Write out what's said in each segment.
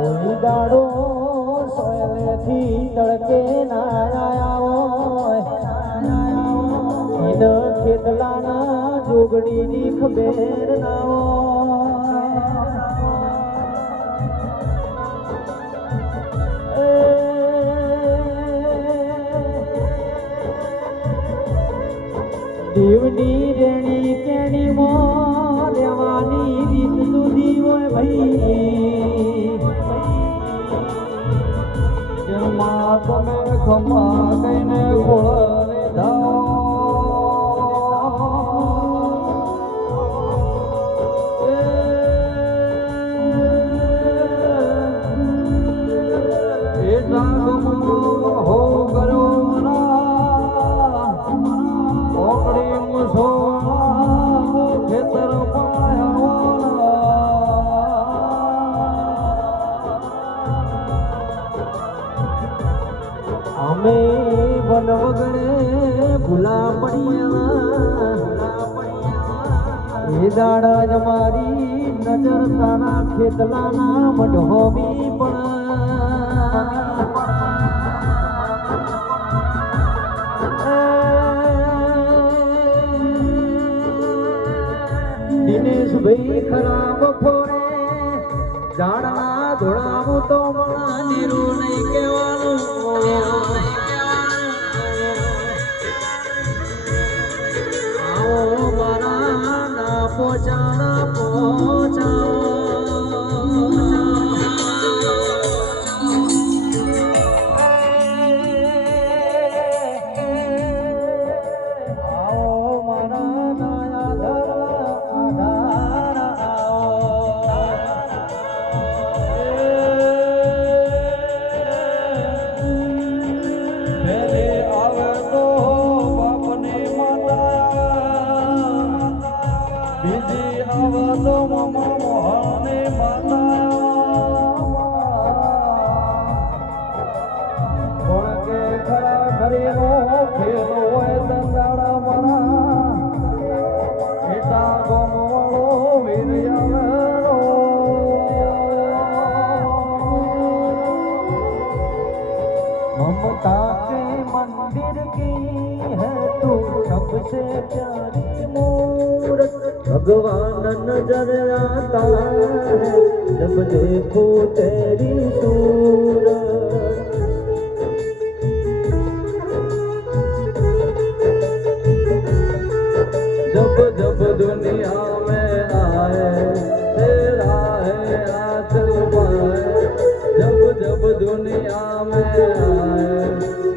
કોઈ દાડો સોયલેથી તડકે ના આયા હોય ખેતલાના જોગણીની ખબેર ના દેવની રેણી કેણી માં લેવાની રીત જુદી હોય ભાઈ જન્મા તમે ખમા કઈને ખોળે જાઓ અમે વન વગડે ભૂલા પડ્યા એ દાડા જ મારી નજર તારા ખેતલાના મઢોમી પણ દિનેશભાઈ ખરાબ ફોરે ઝાડના ધોળાવું તો મને નીરું નહીં કહેવાનું પોચાના પોચા આવો મારા ममता के मंदिर की है तू सबसे प्यारी मूरत भगवान नजर आता है जब देखो तेरी सूरत जब जब दुनिया में आए तेरा है आंचल पाए जब जब दुनिया में आए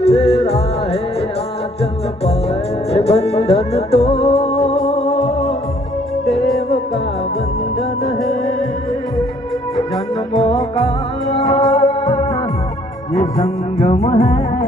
तेरा है आंचल पाए बंधन तो देव का बंधन है जन्मों का ये संगम है